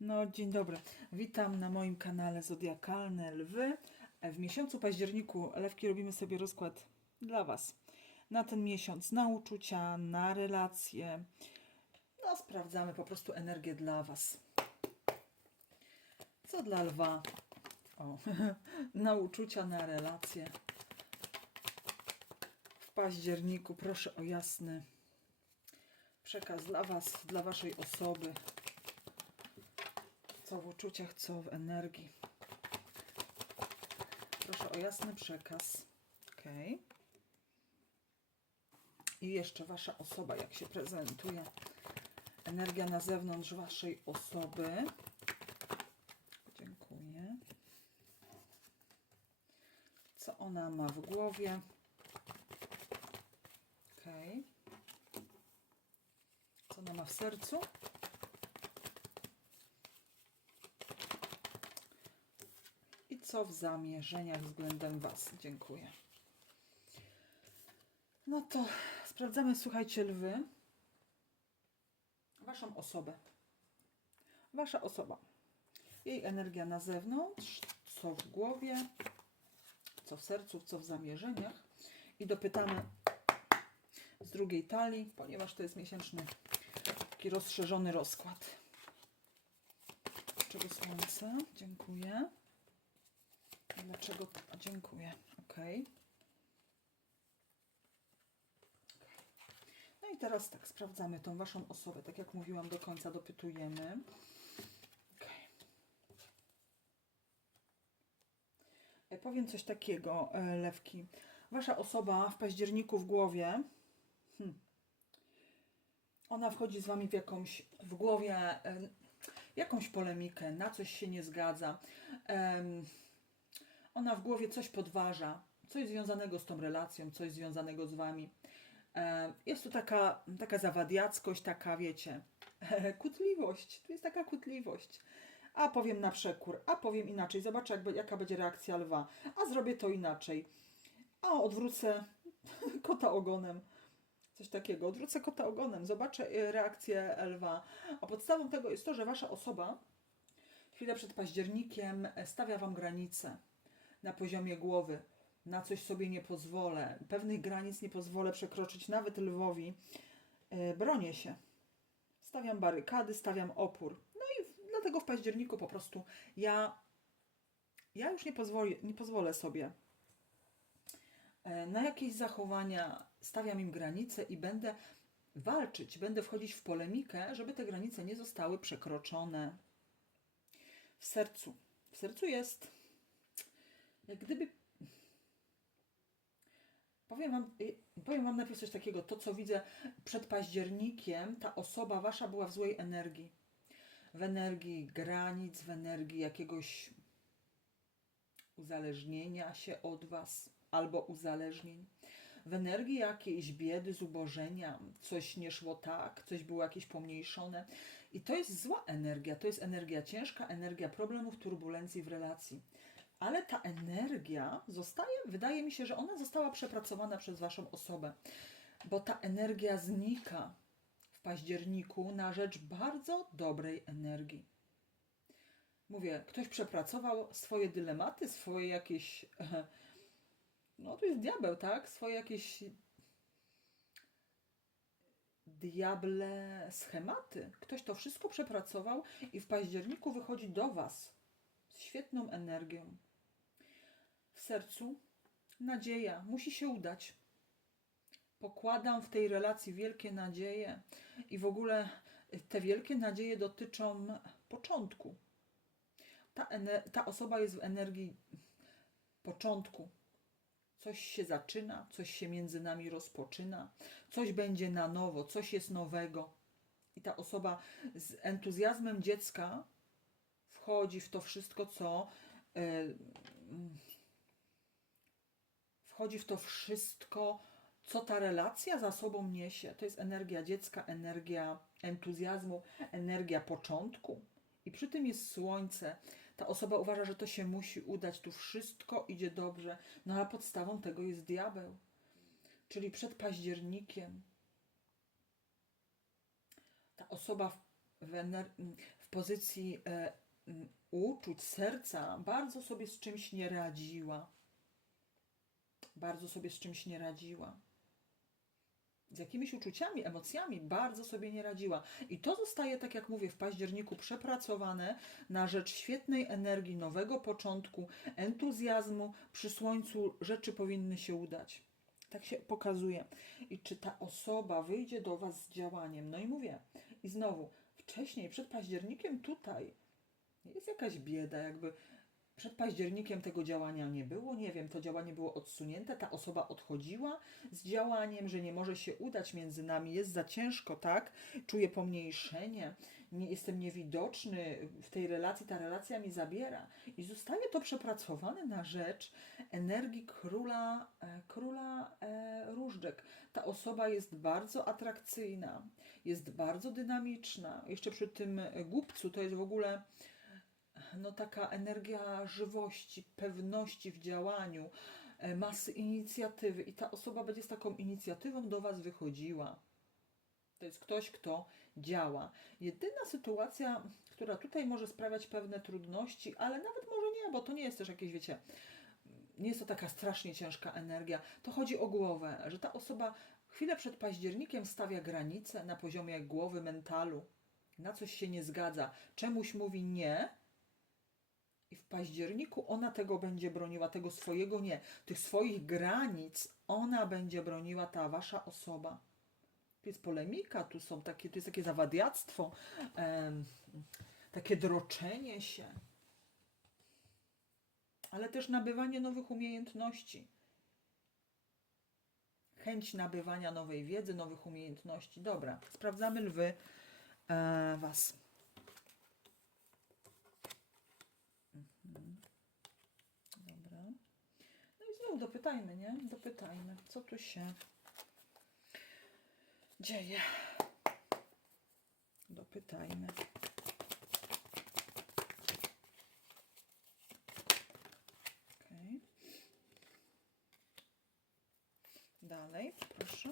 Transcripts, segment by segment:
No, dzień dobry. Witam na moim kanale Zodiakalne Lwy. W miesiącu październiku Lewki robimy sobie rozkład dla Was. Na ten miesiąc, na uczucia, na relacje. No, sprawdzamy po prostu energię dla Was. Co dla Lwa? O, na uczucia, na relacje. W październiku proszę o jasny przekaz dla Was, dla Waszej osoby. Co w uczuciach, co w energii. Proszę o jasny przekaz. Ok. I jeszcze Wasza osoba, jak się prezentuje. Energia na zewnątrz Waszej osoby. Dziękuję. Co ona ma w głowie? Ok. Co ona ma w sercu? Co w zamierzeniach względem Was? Dziękuję. No to sprawdzamy, słuchajcie, lwy. Waszą osobę. Wasza osoba. Jej energia na zewnątrz, co w głowie, co w sercu, co w zamierzeniach. I dopytamy z drugiej talii, ponieważ to jest miesięczny taki rozszerzony rozkład. Dlaczego słońce? Dziękuję. Dlaczego? Dziękuję. Ok. No i teraz tak, sprawdzamy tą Waszą osobę. Tak jak mówiłam, do końca dopytujemy. E, Powiem coś takiego, e, Lewki. Wasza osoba w październiku w głowie, hmm, ona wchodzi z Wami w jakąś, w głowie, jakąś polemikę, na coś się nie zgadza. Em, ona w głowie coś podważa, coś związanego z tą relacją, coś związanego z wami. E, Jest tu taka, taka zawadiackość, taka wiecie, kutliwość. Tu jest taka kutliwość. A powiem na przekór, a powiem inaczej. Zobaczę, jak, jaka będzie reakcja lwa. A zrobię to inaczej. A odwrócę kota ogonem. Coś takiego. Odwrócę kota ogonem. Zobaczę e, reakcję lwa. A podstawą tego jest to, że wasza osoba chwilę przed październikiem e, stawia wam granice na poziomie głowy. Na coś sobie nie pozwolę. Pewnych granic nie pozwolę przekroczyć nawet lwowi. E, Bronię się. Stawiam barykady, stawiam opór. No i dlatego w październiku po prostu ja, ja już nie, pozwolę, nie pozwolę sobie e, na jakieś zachowania, stawiam im granice i będę walczyć, będę wchodzić w polemikę, żeby te granice nie zostały przekroczone. W sercu. W sercu jest gdyby. Powiem wam, y, powiem wam najpierw coś takiego. To, co widzę przed październikiem, ta osoba wasza była w złej energii. W energii granic, w energii jakiegoś uzależnienia się od was albo uzależnień. W energii jakiejś biedy, zubożenia, coś nie szło tak, coś było jakieś pomniejszone. I to jest zła energia. To jest energia ciężka, energia problemów, turbulencji w relacji ale ta energia zostaje, wydaje mi się, że ona została przepracowana przez Waszą osobę, bo ta energia znika w październiku na rzecz bardzo dobrej energii. Mówię, ktoś przepracował swoje dylematy, swoje jakieś. No, to jest diabeł, tak? Swoje jakieś diable schematy. Ktoś to wszystko przepracował i w październiku wychodzi do Was z świetną energią. W sercu nadzieja musi się udać. Pokładam w tej relacji wielkie nadzieje i w ogóle te wielkie nadzieje dotyczą początku. Ta, ta osoba jest w energii początku. Coś się zaczyna, coś się między nami rozpoczyna, coś będzie na nowo, coś jest nowego. I ta osoba z entuzjazmem dziecka wchodzi w to wszystko, co mm, wchodzi w to wszystko, co ta relacja za sobą niesie. To jest energia dziecka, energia entuzjazmu, energia początku. I przy tym jest słońce. Ta osoba uważa, że to się musi udać, tu wszystko idzie dobrze. No a podstawą tego jest diabeł. Czyli przed październikiem ta osoba w w, w pozycji e, uczuć, serca, bardzo sobie z czymś nie radziła. Bardzo sobie z czymś nie radziła. Z jakimiś uczuciami, emocjami bardzo sobie nie radziła. I to zostaje, tak jak mówię, w październiku przepracowane na rzecz świetnej energii, nowego początku, entuzjazmu. Przy słońcu rzeczy powinny się udać. Tak się pokazuje. I czy ta osoba wyjdzie do Was z działaniem? No i mówię, i znowu, wcześniej, przed październikiem tutaj jest jakaś bieda, jakby przed październikiem tego działania nie było, nie wiem, to działanie było odsunięte, ta osoba odchodziła z działaniem, że nie może się udać między nami, jest za ciężko, tak? Czuję pomniejszenie, nie jestem niewidoczny w tej relacji, ta relacja mi zabiera. I zostaje to przepracowane na rzecz energii króla, e, króla e, różdżek. Ta osoba jest bardzo atrakcyjna, jest bardzo dynamiczna. Jeszcze przy tym głupcu to jest w ogóle no taka energia żywości, pewności w działaniu, e, masy inicjatywy i ta osoba będzie z taką inicjatywą do Was wychodziła. To jest ktoś, kto działa. Jedyna sytuacja, która tutaj może sprawiać pewne trudności, ale nawet może nie, bo to nie jest też jakieś, wiecie, nie jest to taka strasznie ciężka energia. To chodzi o głowę, że ta osoba chwilę przed październikiem stawia granice na poziomie głowy, mentalu. Na coś się nie zgadza, czemuś mówi nie, i w październiku ona tego będzie broniła, tego swojego nie, tych swoich granic ona będzie broniła, ta wasza osoba. Tu jest polemika, tu są takie, tu jest takie zawadiactwo, em, takie droczenie się, ale też nabywanie nowych umiejętności. Chęć nabywania nowej wiedzy, nowych umiejętności. Dobra, sprawdzamy lwy e, was. Dobra. No dopytajmy, nie? Dopytajmy, co tu się dzieje. Dopytajmy. Okej. Dalej, proszę.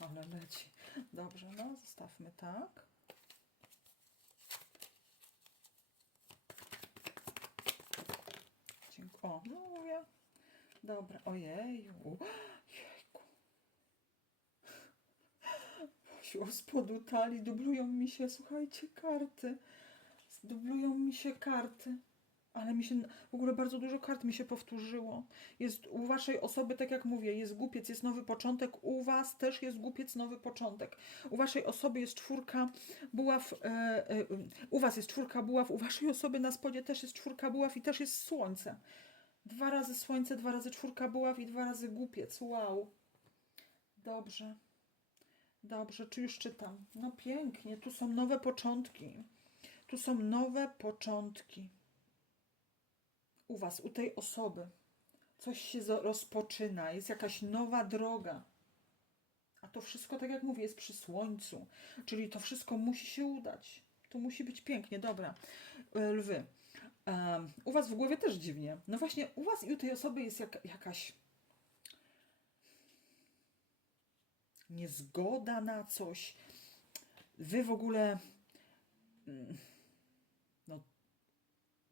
Ale leci. Dobrze, no zostawmy tak. Dziękuję. O, no mówię. Dobra, ojeju. Jejku. Się spodutali, dublują mi się, słuchajcie, karty. Dublują mi się karty. Ale mi się w ogóle bardzo dużo kart mi się powtórzyło. Jest u waszej osoby, tak jak mówię, jest głupiec, jest nowy początek. U was też jest głupiec, nowy początek. U waszej osoby jest czwórka buław. E, e, u was jest czwórka buław, u waszej osoby na spodzie też jest czwórka buław i też jest słońce. Dwa razy słońce, dwa razy czwórka buław i dwa razy głupiec. Wow. Dobrze. Dobrze, czy już czytam? No pięknie, tu są nowe początki. Tu są nowe początki u Was, u tej osoby. Coś się rozpoczyna, jest jakaś nowa droga. A to wszystko, tak jak mówię, jest przy słońcu. Czyli to wszystko musi się udać. To musi być pięknie. Dobra. E, Lwy. Em, u Was w głowie też dziwnie. No właśnie, u Was i u tej osoby jest jak, jakaś niezgoda na coś. Wy w ogóle mm, no,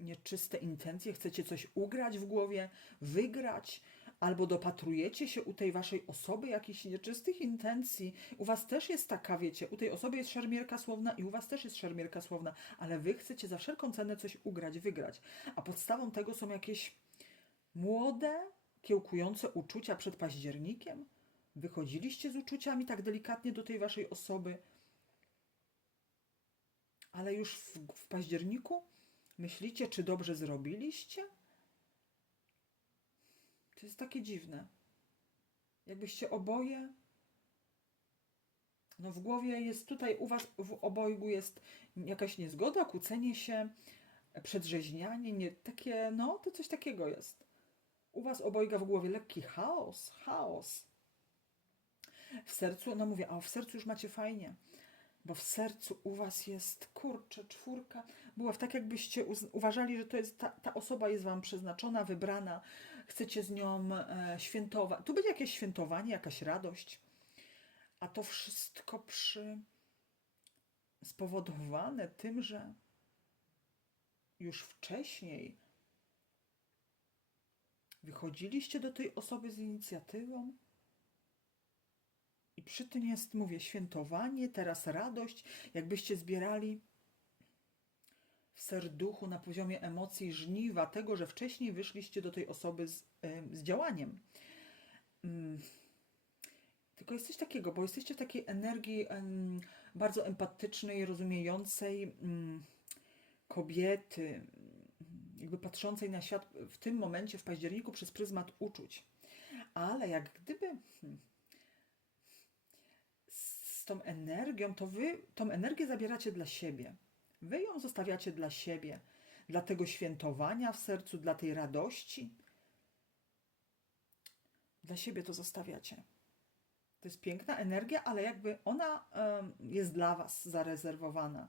nieczyste intencje, chcecie coś ugrać w głowie, wygrać, albo dopatrujecie się u tej waszej osoby jakichś nieczystych intencji. U was też jest taka, wiecie, u tej osoby jest szermierka słowna i u was też jest szermierka słowna, ale wy chcecie za wszelką cenę coś ugrać, wygrać. A podstawą tego są jakieś młode, kiełkujące uczucia przed październikiem. Wychodziliście z uczuciami tak delikatnie do tej waszej osoby, ale już w, w październiku myślicie, czy dobrze zrobiliście? To jest takie dziwne. Jakbyście oboje. No w głowie jest tutaj u was w obojgu jest jakaś niezgoda, kłócenie się, przedrzeźnianie, nie takie, no to coś takiego jest. U was obojga w głowie lekki chaos, chaos. W sercu, no mówię, a w sercu już macie fajnie, bo w sercu u was jest, kurczę, czwórka, była tak jakbyście uważali, że to jest ta, ta osoba jest wam przeznaczona, wybrana, chcecie z nią e, świętować. Tu będzie jakieś świętowanie, jakaś radość, a to wszystko przy spowodowane tym, że już wcześniej wychodziliście do tej osoby z inicjatywą i przy tym jest, mówię, świętowanie, teraz radość, jakbyście zbierali w serduchu na poziomie emocji żniwa tego, że wcześniej wyszliście do tej osoby z, z działaniem. Mm. Tylko jest coś takiego, bo jesteście w takiej energii bardzo empatycznej, rozumiejącej mm, kobiety, mm, jakby patrzącej na świat w tym momencie, w październiku, przez pryzmat uczuć. Ale jak gdyby hmm, z tą energią, to wy tą energię zabieracie dla siebie. Wy ją zostawiacie dla siebie, dla tego świętowania w sercu, dla tej radości. Dla siebie to zostawiacie. To jest piękna energia, ale jakby ona jest dla Was zarezerwowana.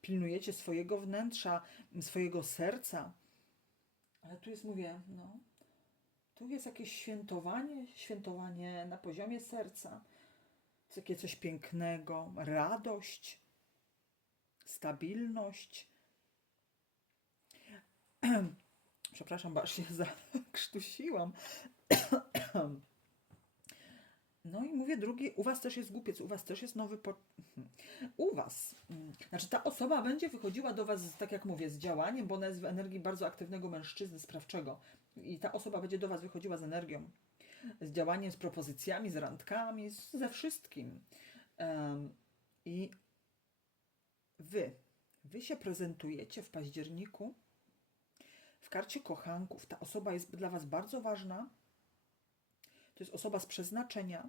Pilnujecie swojego wnętrza, swojego serca. Ale tu jest, mówię, no, tu jest jakieś świętowanie, świętowanie na poziomie serca. Takie coś pięknego, radość, stabilność. Przepraszam, bo aż się zakrztusiłam. No i mówię drugi, u was też jest głupiec, u was też jest nowy po... U was, znaczy ta osoba będzie wychodziła do was, tak jak mówię, z działaniem, bo ona jest w energii bardzo aktywnego mężczyzny sprawczego. I ta osoba będzie do was wychodziła z energią, z działaniem, z propozycjami, z randkami, z, ze wszystkim. Em, I wy, wy się prezentujecie w październiku w karcie kochanków. Ta osoba jest dla was bardzo ważna. To jest osoba z przeznaczenia.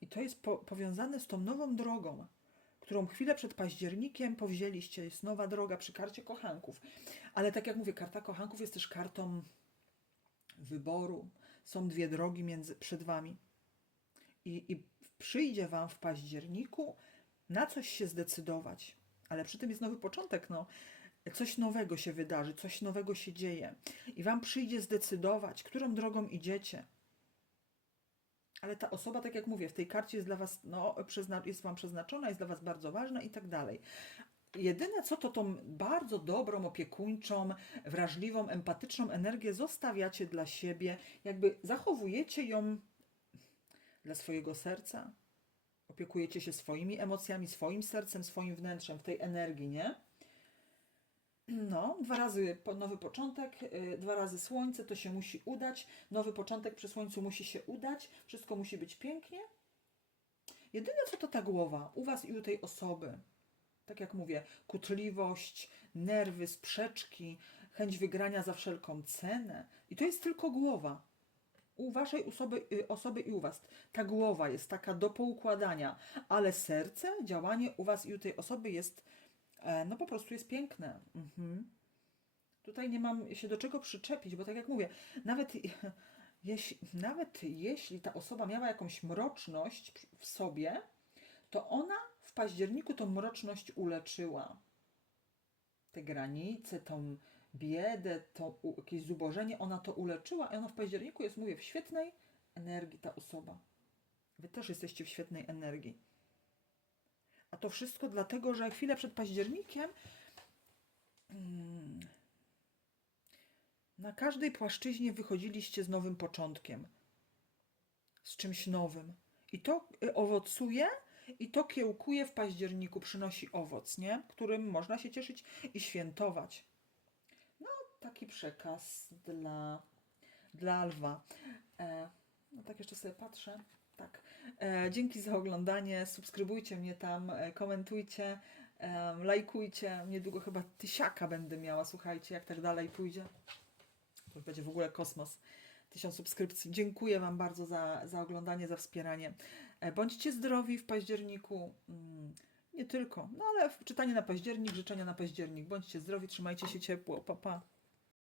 I to jest po, powiązane z tą nową drogą, którą chwilę przed październikiem powzięliście. Jest nowa droga przy karcie kochanków. Ale tak jak mówię, karta kochanków jest też kartą wyboru. Są dwie drogi między, przed wami. I, I przyjdzie wam w październiku na coś się zdecydować. Ale przy tym jest nowy początek. No. Coś nowego się wydarzy, coś nowego się dzieje. I wam przyjdzie zdecydować, którą drogą idziecie. Ale ta osoba, tak jak mówię, w tej karcie jest dla was, no, jest wam przeznaczona, jest dla was bardzo ważna i tak dalej. Jedyne co, to tą bardzo dobrą, opiekuńczą, wrażliwą, empatyczną energię zostawiacie dla siebie, jakby zachowujecie ją dla swojego serca. Opiekujecie się swoimi emocjami, swoim sercem, swoim wnętrzem, w tej energii, nie? No, dwa razy nowy początek, yy, dwa razy słońce, to się musi udać. Nowy początek przy słońcu musi się udać, wszystko musi być pięknie. Jedyne co to ta głowa, u was i u tej osoby. Tak jak mówię, kutliwość, nerwy, sprzeczki, chęć wygrania za wszelką cenę. I to jest tylko głowa. U waszej osoby, y, osoby i u was. Ta głowa jest taka do poukładania, ale serce, działanie u was i u tej osoby jest, e, no po prostu jest piękne. Mhm. Tutaj nie mam się do czego przyczepić, bo tak jak mówię, nawet nawet jeśli ta osoba miała jakąś mroczność w sobie, to ona w październiku tą mroczność uleczyła. Te granice, tą biedę, to jakieś zubożenie, ona to uleczyła i ona w październiku jest, mówię, w świetnej energii ta osoba. Wy też jesteście w świetnej energii. A to wszystko dlatego, że chwilę przed październikiem mm, na każdej płaszczyźnie wychodziliście z nowym początkiem. Z czymś nowym. I to y, owocuje i to kiełkuje w październiku, przynosi owoc, nie? Którym można się cieszyć i świętować. Taki przekaz dla, dla lwa. E, no tak jeszcze sobie patrzę. Tak. E, dzięki za oglądanie. Subskrybujcie mnie tam, e, komentujcie, e, lajkujcie. Niedługo chyba tysiaka będę miała. Słuchajcie, jak tak dalej pójdzie. To będzie w ogóle kosmos. Tysiąc subskrypcji. Dziękuję Wam bardzo za, za oglądanie, za wspieranie. E, Bądźcie zdrowi w październiku. Mm, Nie tylko, no ale czytanie na październik, życzenia na październik. Bądźcie zdrowi, trzymajcie się ciepło. Pa, pa.